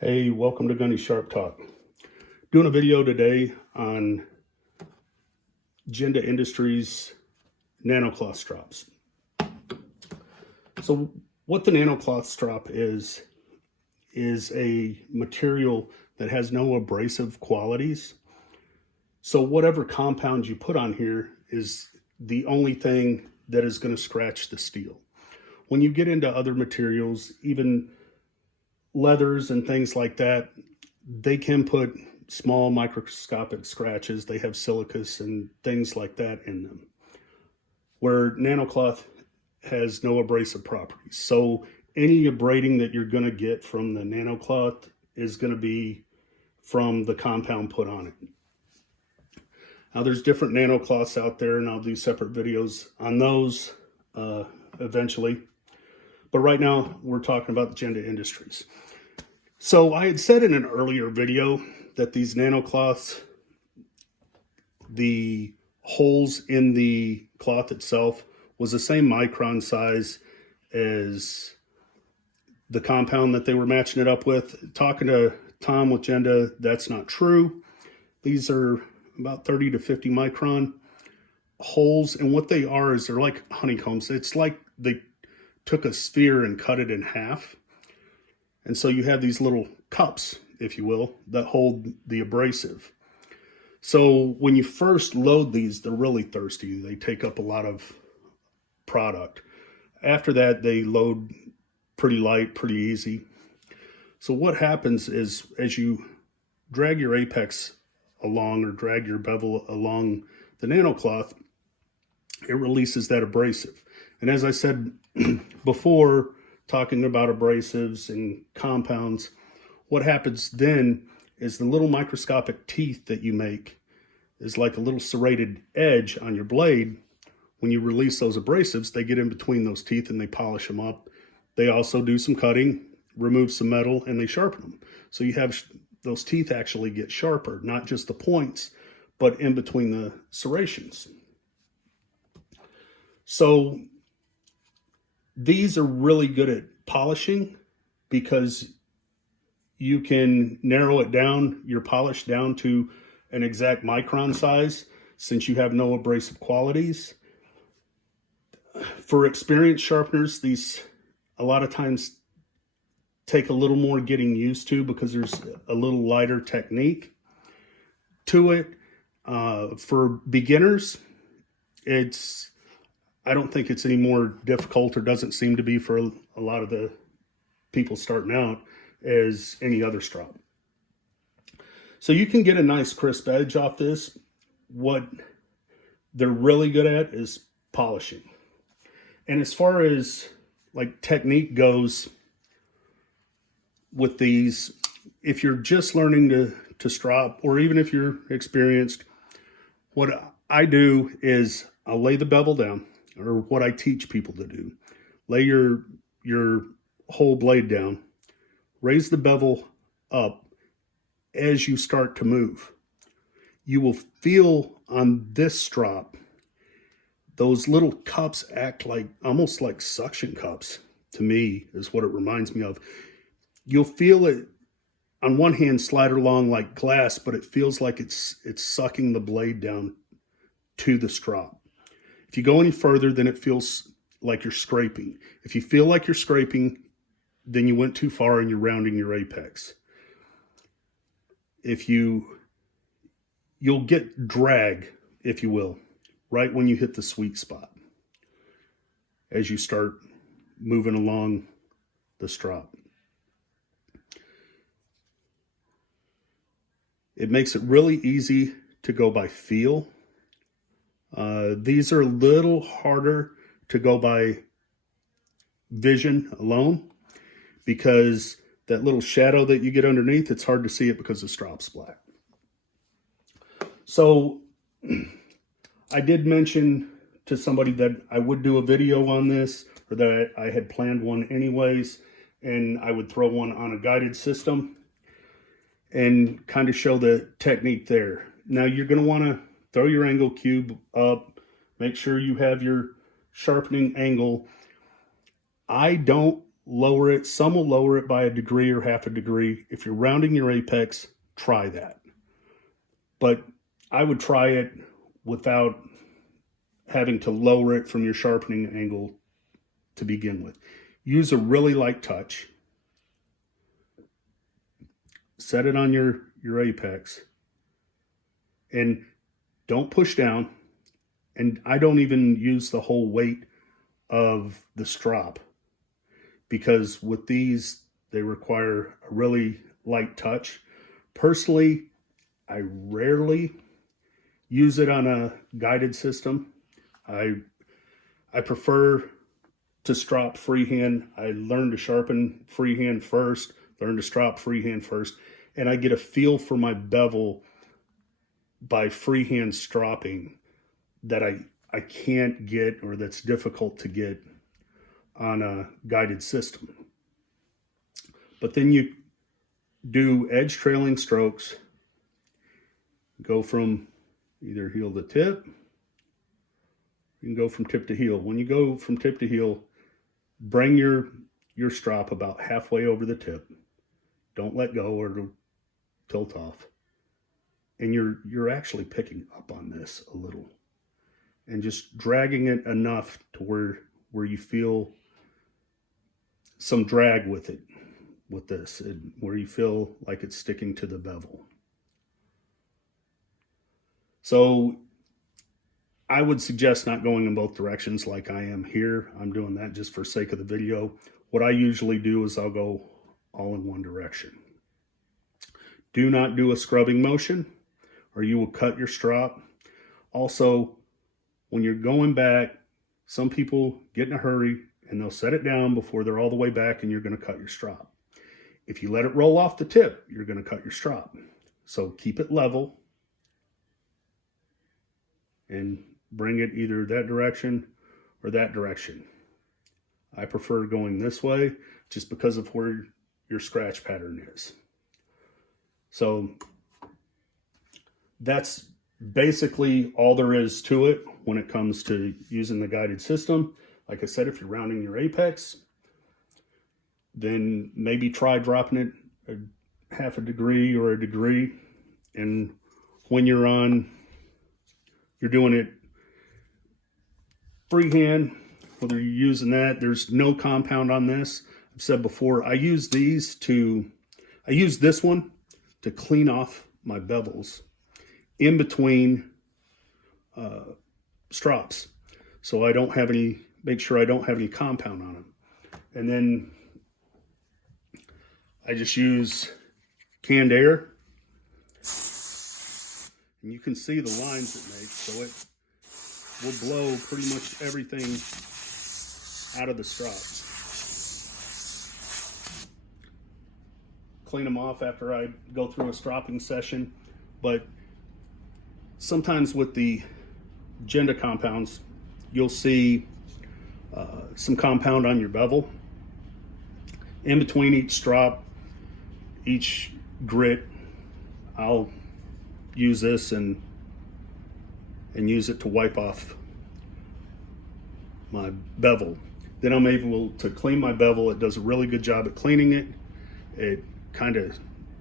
Hey, welcome to Gunny Sharp Talk. Doing a video today on Jende Industries Nanocloth strops. So what the Nanocloth strop is a material that has no abrasive qualities. So whatever compound you put on here is the only thing that is going to scratch the steel. When you get into other materials, even leathers and things like that, they can put small microscopic scratches. They have silicas and things like that in them, where nanocloth has no abrasive properties. So any abrading that you're going to get from the nanocloth is going to be from the compound put on it. Now there's different nanocloths out there, and I'll do separate videos on those eventually. But right now we're talking about the Jende Industries. So I had said in an earlier video that these nanocloths, the holes in the cloth itself was the same micron size as the compound that they were matching it up with. Talking to Tom with Jende, that's not true. These are about 30 to 50 micron holes, and what they are is they're like honeycombs. It's like they took a sphere and cut it in half. And so you have these little cups, if you will, that hold the abrasive. So when you first load these, they're really thirsty. They take up a lot of product. After that, they load pretty light, pretty easy. So what happens is as you drag your apex along or drag your bevel along the nanocloth, it releases that abrasive. And as I said before, talking about abrasives and compounds, what happens then is the little microscopic teeth that you make is like a little serrated edge on your blade. When you release those abrasives, they get in between those teeth and they polish them up. They also do some cutting, remove some metal, and they sharpen them. So you have those teeth actually get sharper, not just the points, but in between the serrations. So these are really good at polishing because you can narrow it down, your polish down to an exact micron size since you have no abrasive qualities. For experienced sharpeners, these a lot of times take a little more getting used to because there's a little lighter technique to it. For beginners, I don't think it's any more difficult, or doesn't seem to be for a lot of the people starting out, as any other strop. So you can get a nice crisp edge off this. What they're really good at is polishing. And as far as like technique goes with these, if you're just learning to strop, or even if you're experienced, what I do is I'll lay the bevel down, or what I teach people to do. Lay your whole blade down, raise the bevel up as you start to move. You will feel on this strop, those little cups act like, almost like suction cups, to me, is what it reminds me of. You'll feel it on one hand slide along like glass, but it feels like it's sucking the blade down to the strop. If you go any further, then it feels like you're scraping. If you feel like you're scraping, then you went too far and you're rounding your apex. You'll get drag, if you will, right when you hit the sweet spot as you start moving along the strop. It makes it really easy to go by feel. These are a little harder to go by vision alone because that little shadow that you get underneath, it's hard to see it because the strop's black. So I did mention to somebody that I would do a video on this, or that I had planned one anyways, and I would throw one on a guided system and kind of show the technique there. Now you're going to want to throw your angle cube up, make sure you have your sharpening angle. I don't lower it. Some will lower it by a degree or half a degree. If you're rounding your apex, try that. But I would try it without having to lower it from your sharpening angle to begin with. Use a really light touch. Set it on your apex. And don't push down. And I don't even use the whole weight of the strop, because with these, they require a really light touch. Personally, I rarely use it on a guided system. I prefer to strop freehand. I learned to sharpen freehand first, learned to strop freehand first, and I get a feel for my bevel by freehand stropping that I can't get, or that's difficult to get on a guided system. But then you do edge trailing strokes, go from either heel to tip. You can go from tip to heel. When you go from tip to heel, bring your strop about halfway over the tip. Don't let go or it'll tilt off. And you're actually picking up on this a little and just dragging it enough to where you feel some drag with it, with this, where you feel like it's sticking to the bevel. So I would suggest not going in both directions like I am here. I'm doing that just for sake of the video. What I usually do is I'll go all in one direction. Do not do a scrubbing motion or you will cut your strop. Also, when you're going back, some people get in a hurry and they'll set it down before they're all the way back and you're going to cut your strop. If you let it roll off the tip, you're going to cut your strop. So keep it level and bring it either that direction or that direction. I prefer going this way just because of where your scratch pattern is. So that's basically all there is to it when it comes to using the guided system. Like I said, if you're rounding your apex, then maybe try dropping it a half a degree or a degree. And when you're doing it freehand, whether you're using that, there's no compound on this. I've said before, I use this one to clean off my bevels in between strops, so I don't have any, make sure I don't have any compound on them. And then I just use canned air, and you can see the lines it makes, so it will blow pretty much everything out of the strops. Clean them off after I go through a stropping session, but sometimes with the Jende compounds, you'll see some compound on your bevel. In between each strop, each grit, I'll use this and use it to wipe off my bevel. Then I'm able to clean my bevel. It does a really good job at cleaning it. It kind of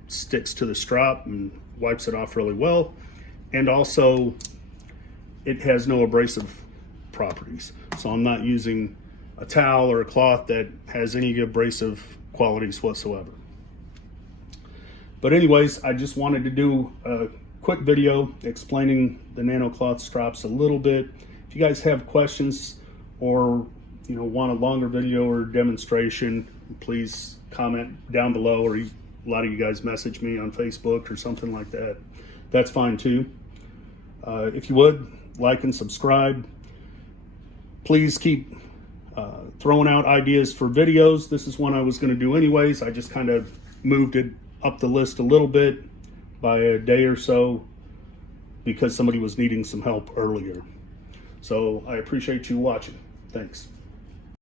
sticks to the strop and wipes it off really well. And also, it has no abrasive properties. So I'm not using a towel or a cloth that has any abrasive qualities whatsoever. But anyways, I just wanted to do a quick video explaining the Nanocloth strops a little bit. If you guys have questions or want a longer video or demonstration, please comment down below, or a lot of you guys message me on Facebook or something like that. That's fine too. If you would, like and subscribe. Please keep throwing out ideas for videos. This is one I was going to do anyways. I just kind of moved it up the list a little bit by a day or so because somebody was needing some help earlier. So I appreciate you watching. Thanks.